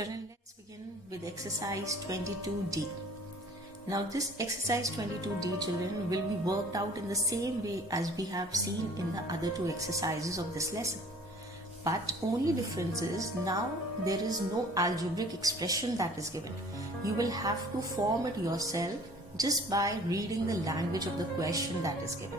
Children, let's begin with exercise 22D. Now this exercise 22D, children, will be worked out in the same way as we have seen in the other two exercises of this lesson. But only difference is now there is no algebraic expression that is given. You will have to form it yourself just by reading the language of the question that is given.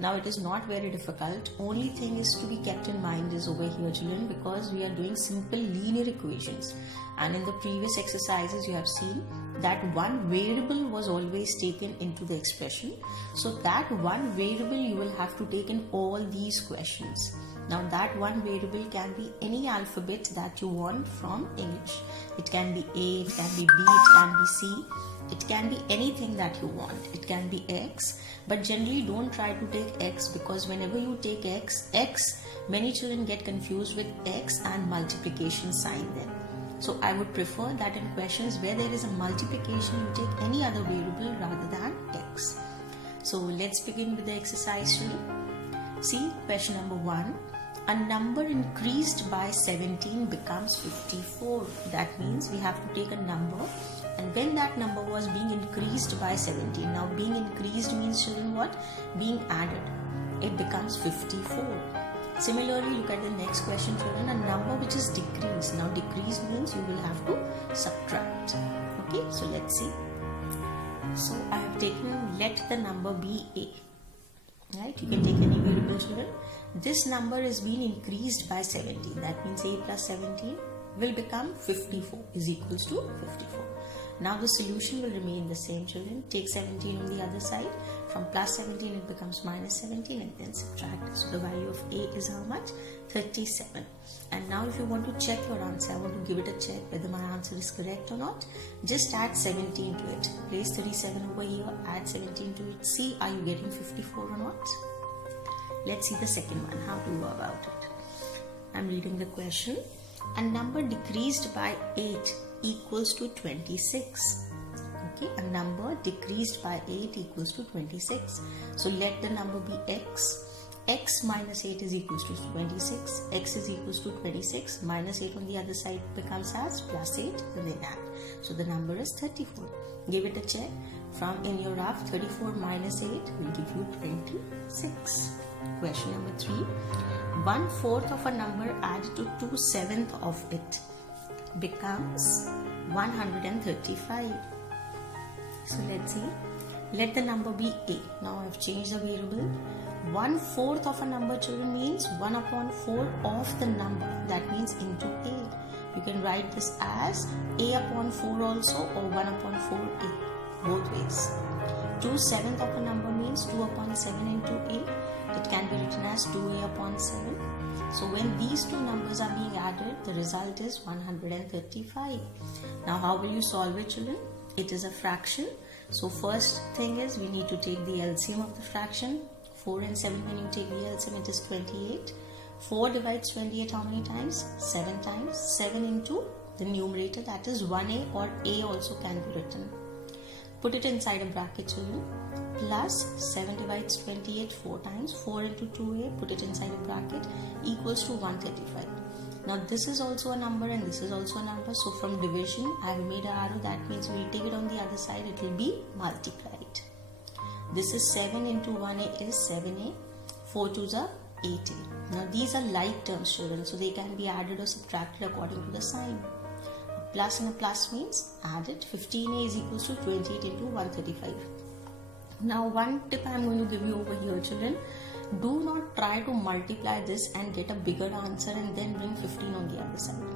Now it is not very difficult. Only thing is to be kept in mind is over here, children, because we are doing simple linear equations, and in the previous exercises you have seen that one variable was always taken into the expression. So that one variable you will have to take in all these questions. Now that one variable can be any alphabet that you want from English. It can be A, it can be B, it can be C. It can be anything that you want. It can be X, but generally don't try to take X, because whenever you take X, many children get confused with X and multiplication sign then. So I would prefer that in questions where there is a multiplication, you take any other variable rather than X. So let's begin with the exercise children. See question number 1. A number increased by 17 becomes 54. That means we have to take a number, and when that number was being increased by 17, now being increased means children what? Being added. It becomes 54. Similarly, look at the next question, children. A number which is decreased. Now decrease means you will have to subtract. Okay, so let's see. So I have taken, let the number be A. Right, you can take any variable, children. This number is being increased by 17. That means A plus 17 will become 54 is equals to 54. Now the solution will remain the same, children. Take 17 on the other side. From plus 17 it becomes minus 17 and then subtract. So the value of A is how much? 37. And now if you want to check your answer, I want to give it a check whether my answer is correct or not. Just add 17 to it. Place 37 over here, add 17 to it. See, are you getting 54 or not? Let's see the second one, how to go about it. I'm reading the question. A number decreased by 8 equals to 26. Okay, a number decreased by 8 equals to 26. So let the number be X. X minus 8 is equals to 26. X is equals to 26. Minus 8 on the other side becomes as plus 8 and then add. So the number is 34. Give it a check. From in your graph, 34 minus 8 will give you 26. Question number 3. 1/4 of a number added to 2/7 of it becomes 135. So let's see. Let the number be A. Now I have changed the variable. 1/4 of a number, children, means 1/4 of the number. That means into A. You can write this as A/4 also, or 1/4 A. Both ways. 2/7 of a number means 2/7 into A. It can be written as 2A/7. So when these two numbers are being added, the result is 135. Now how will you solve it, children? It is a fraction. So first thing is we need to take the LCM of the fraction. 4 and 7, when you take the LCM, it is 28. 4 divides 28 how many times? 7 times. 7 into the numerator, that is 1A, or A also can be written. Put it inside a bracket, children. Plus 7 divides 28 4 times. 4 into 2A, put it inside a bracket, equals to 135. Now this is also a number and this is also a number. So from division, I have made an arrow. That means we take it on the other side, it will be multiplied. This is 7 into 1A is 7A. 4 2s are 8A. Now these are like terms, children, so they can be added or subtracted according to the sign. A plus and a plus means add it. 15A is equals to 28 into 135. Now one tip I am going to give you over here, children. Do not try to multiply this and get a bigger answer and then bring 15 on the other side,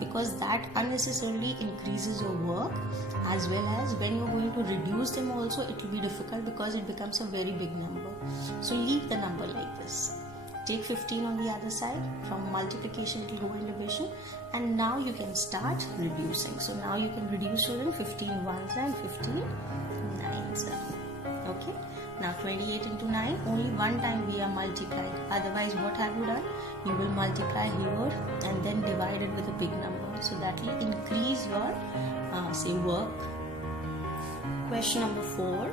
because that unnecessarily increases your work, as well as when you're going to reduce them also it will be difficult because it becomes a very big number. So leave the number like this. Take 15 on the other side. From multiplication it will go in division, and now you can start reducing. So now you can reduce, children. 15 ones and 15 nines. Okay. Now 28 into 9, only one time we are multiplied. Otherwise what have you done? You will multiply here and then divide it with a big number. So that will increase your work. Question number 4.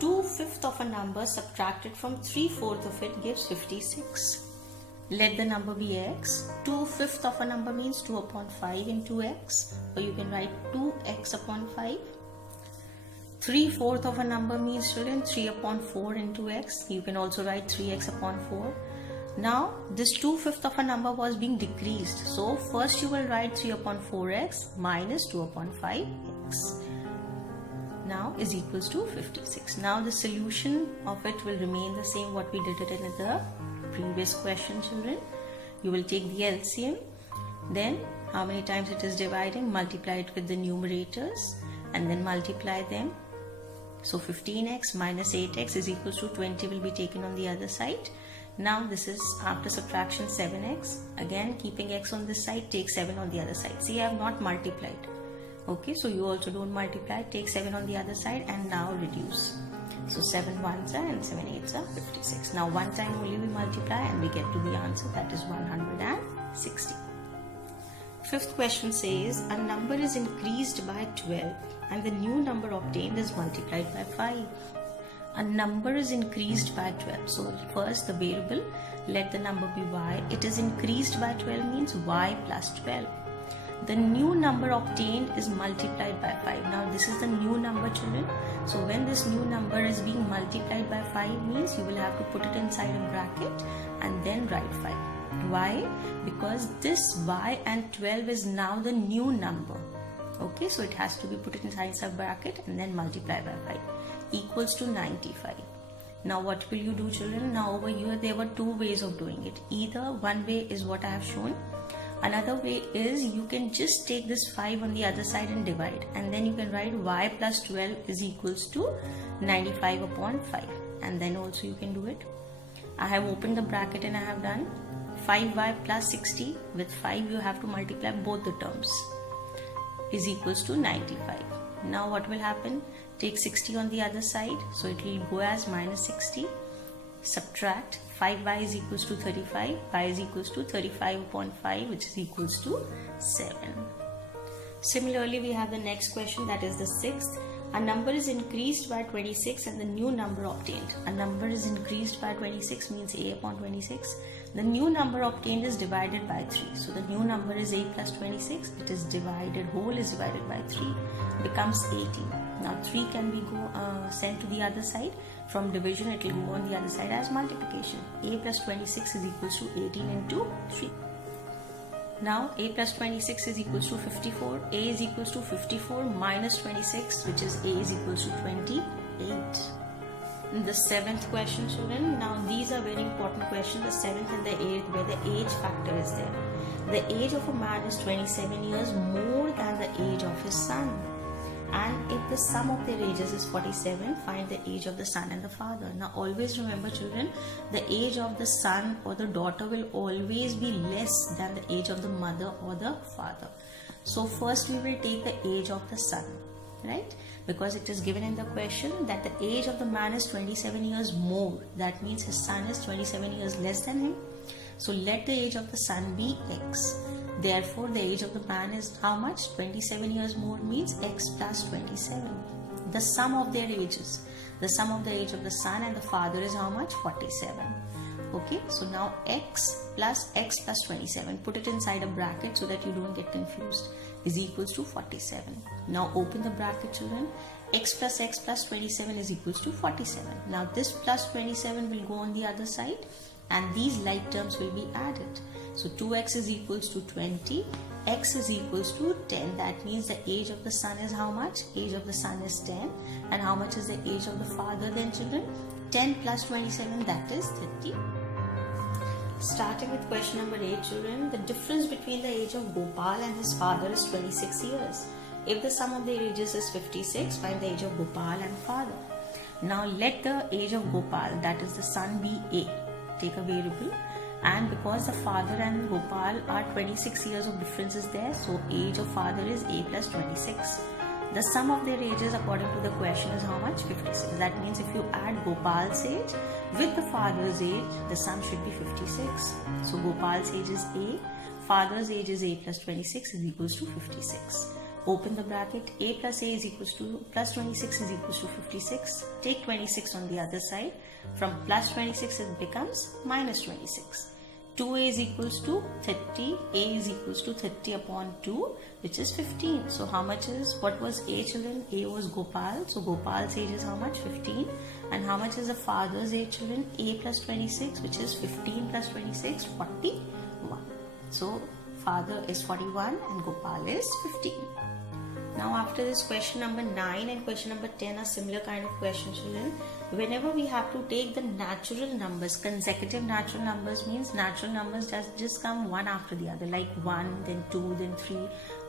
2/5 of a number subtracted from 3/4 of it gives 56. Let the number be x. 2/5 of a number means 2 upon 5 into x, or you can write 2x upon 5. 3/4 of a number means, children, 3 upon 4 into x. You can also write 3x upon 4. Now this 2/5 of a number was being decreased, so first you will write 3 upon 4x minus 2 upon 5x. Now is equals to 56. Now the solution of it will remain the same what we did it in the previous question, children. You will take the LCM, then how many times it is dividing, multiply it with the numerators and then multiply them. So 15x minus 8x is equals to 20 will be taken on the other side. Now this is after subtraction 7x. Again keeping x on this side, take 7 on the other side. See, I have not multiplied. Okay, so you also don't multiply, take 7 on the other side and now reduce. So 7 ones are and 7 eights are 56. Now one time only we multiply and we get to the answer, that is 160. Fifth question says a number is increased by 12 and the new number obtained is multiplied by 5. A number is increased by 12. So first the variable, let the number be y. It is increased by 12 means y plus 12. The new number obtained is multiplied by 5. Now this is the new number, children. So when this new number is being multiplied by 5 means you will have to put it inside a bracket and then write 5. Why? Because this y and 12 is now the new number. Okay, so it has to be put inside a bracket and then multiply by 5, equals to 95. Now what will you do, children? Now over here there were two ways of doing it. Either one way is what I have shown. Another way is you can just take this 5 on the other side and divide, and then you can write y plus 12 is equals to 95 upon 5, and then also you can do it. I have opened the bracket and I have done 5y plus 60. With 5 you have to multiply both the terms, is equals to 95. Now what will happen? Take 60 on the other side, so it will go as minus 60. Subtract 5y is equals to 35, y is equals to 35 upon 5, which is equals to 7. Similarly, we have the next question, that is the sixth. A number is increased by 26 and the new number obtained. A number is increased by 26 means a upon 26. The new number obtained is divided by 3. So the new number is a plus 26. It is divided, whole is divided by 3, becomes 18. Now 3 can be sent to the other side. From division it will go on the other side as multiplication. A plus 26 is equals to 18 into 3. Now a plus 26 is equals to 54. A is equals to 54 minus 26, which is a is equals to 28. In the seventh question, children, now these are very important questions, the seventh and the eighth, where the age factor is there. The age of a man is 27 years more than the age of his son. And if the sum of their ages is 47, find the age of the son and the father. Now always remember, children, the age of the son or the daughter will always be less than the age of the mother or the father. So first we will take the age of the son, right? Because it is given in the question that the age of the man is 27 years more. That means his son is 27 years less than him. So let the age of the son be x. Therefore, the age of the man is how much? 27 years more means x plus 27. The sum of their ages. The sum of the age of the son and the father is how much? 47. Okay, so now x plus 27. Put it inside a bracket so that you don't get confused. Is equals to 47. Now open the bracket, children. X plus 27 is equals to 47. Now this plus 27 will go on the other side and these like terms will be added. So 2x is equals to 20, x is equals to 10. That means the age of the son is how much? Age of the son is 10. And how much is the age of the father then, children? 10 plus 27, that is 30. Starting with question number 8, children, the difference between the age of Gopal and his father is 26 years. If the sum of their ages is 56, find the age of Gopal and father. Now let the age of Gopal, that is the son, be a. Take a variable. And because the father and Gopal are 26 years of difference is there, so age of father is a plus 26. The sum of their ages according to the question is how much? 56. That means if you add Gopal's age with the father's age, the sum should be 56. So Gopal's age is a, father's age is a plus 26 is equals to 56. Open the bracket, a plus a is equals to plus 26 is equals to 56. Take 26 on the other side. From plus 26 it becomes minus 26. 2a is equals to 30, a is equals to 30 upon 2, which is 15. So how much is, what was a, children? A was Gopal, so Gopal's age is how much? 15. And how much is the father's age, children? A plus 26, which is 15 plus 26, 41. So father is 41 and Gopal is 15. Now after this, question number 9 and question number 10 are similar kind of questions, children. Whenever we have to take the natural numbers, consecutive natural numbers means natural numbers just come one after the other, like 1, then 2, then 3,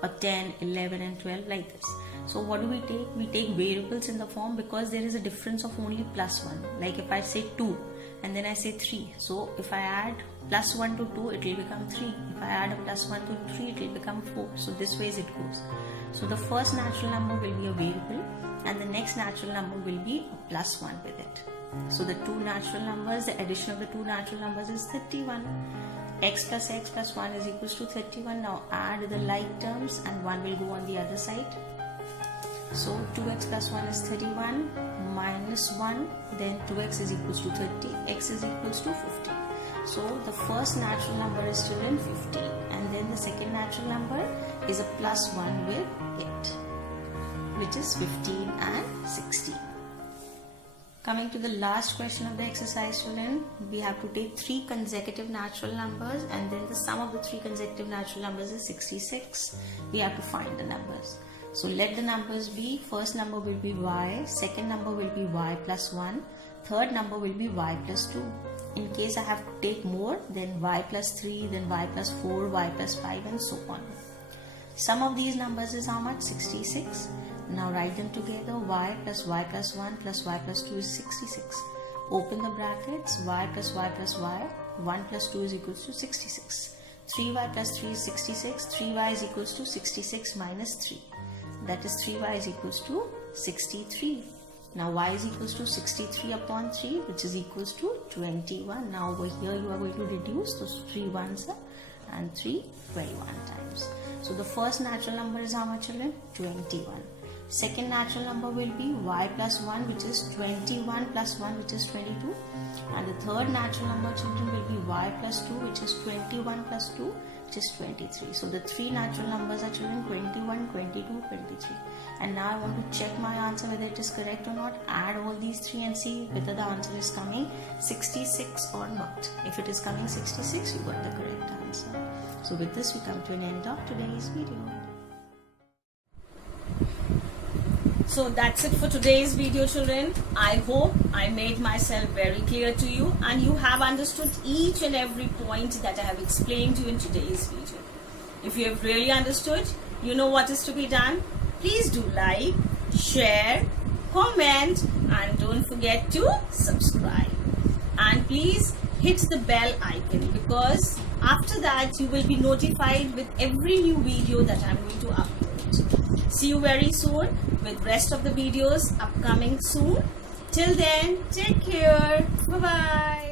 or 10, 11 and 12, like this. So what do we take? We take variables in the form because there is a difference of only plus 1. Like if I say 2 and then I say 3. So if I add plus 1 to 2, it will become 3. If I add a plus 1 to 3, it will become 4. So this way it goes. So the first natural number will be a variable and the next natural number will be a plus 1 with it. So the two natural numbers, the addition of the two natural numbers is 31. X plus 1 is equals to 31. Now add the like terms and 1 will go on the other side. So 2x plus 1 is 31 minus 1, then 2x is equals to 30, x is equals to 50. So the first natural number is still in 50 and then the second natural number is a plus 1 with it, which is 15 and 16. Coming to the last question of the exercise, children, we have to take 3 consecutive natural numbers and then the sum of the 3 consecutive natural numbers is 66. We have to find the numbers. So let the numbers be, first number will be y, second number will be y plus 1, third number will be y plus 2. In case I have to take more, then y plus 3, then y plus 4, y plus 5 and so on. Sum of these numbers is how much? 66. Now write them together. Y plus 1 plus y plus 2 is 66. Open the brackets. Y plus y plus y. 1 plus 2 is equals to 66. 3y plus 3 is 66. 3y is equals to 66 minus 3. That is 3y is equals to 63. Now y is equals to 63 upon 3, which is equals to 21. Now over here you are going to reduce those 3 ones and 3 21 times. So the first natural number is how much, children? 21. Second natural number will be y plus 1, which is 21 plus 1, which is 22. And the third natural number, children, will be y plus 2, which is 21 plus 2, which is 23. So the 3 natural numbers are, children, 21, 22, 23. And now I want to check my answer whether it is correct or not. Add all these 3 and see whether the answer is coming 66 or not. If it is coming 66, you got the correct answer. So with this we come to an end of today's video. So that's it for today's video, children. I hope I made myself very clear to you and you have understood each and every point that I have explained to you in today's video. If you have really understood, you know what is to be done. Please do like, share, comment and don't forget to subscribe. And please hit the bell icon because after that you will be notified with every new video that I am going to upload. See you very soon with rest of the videos upcoming soon. Till then, take care. Bye-bye.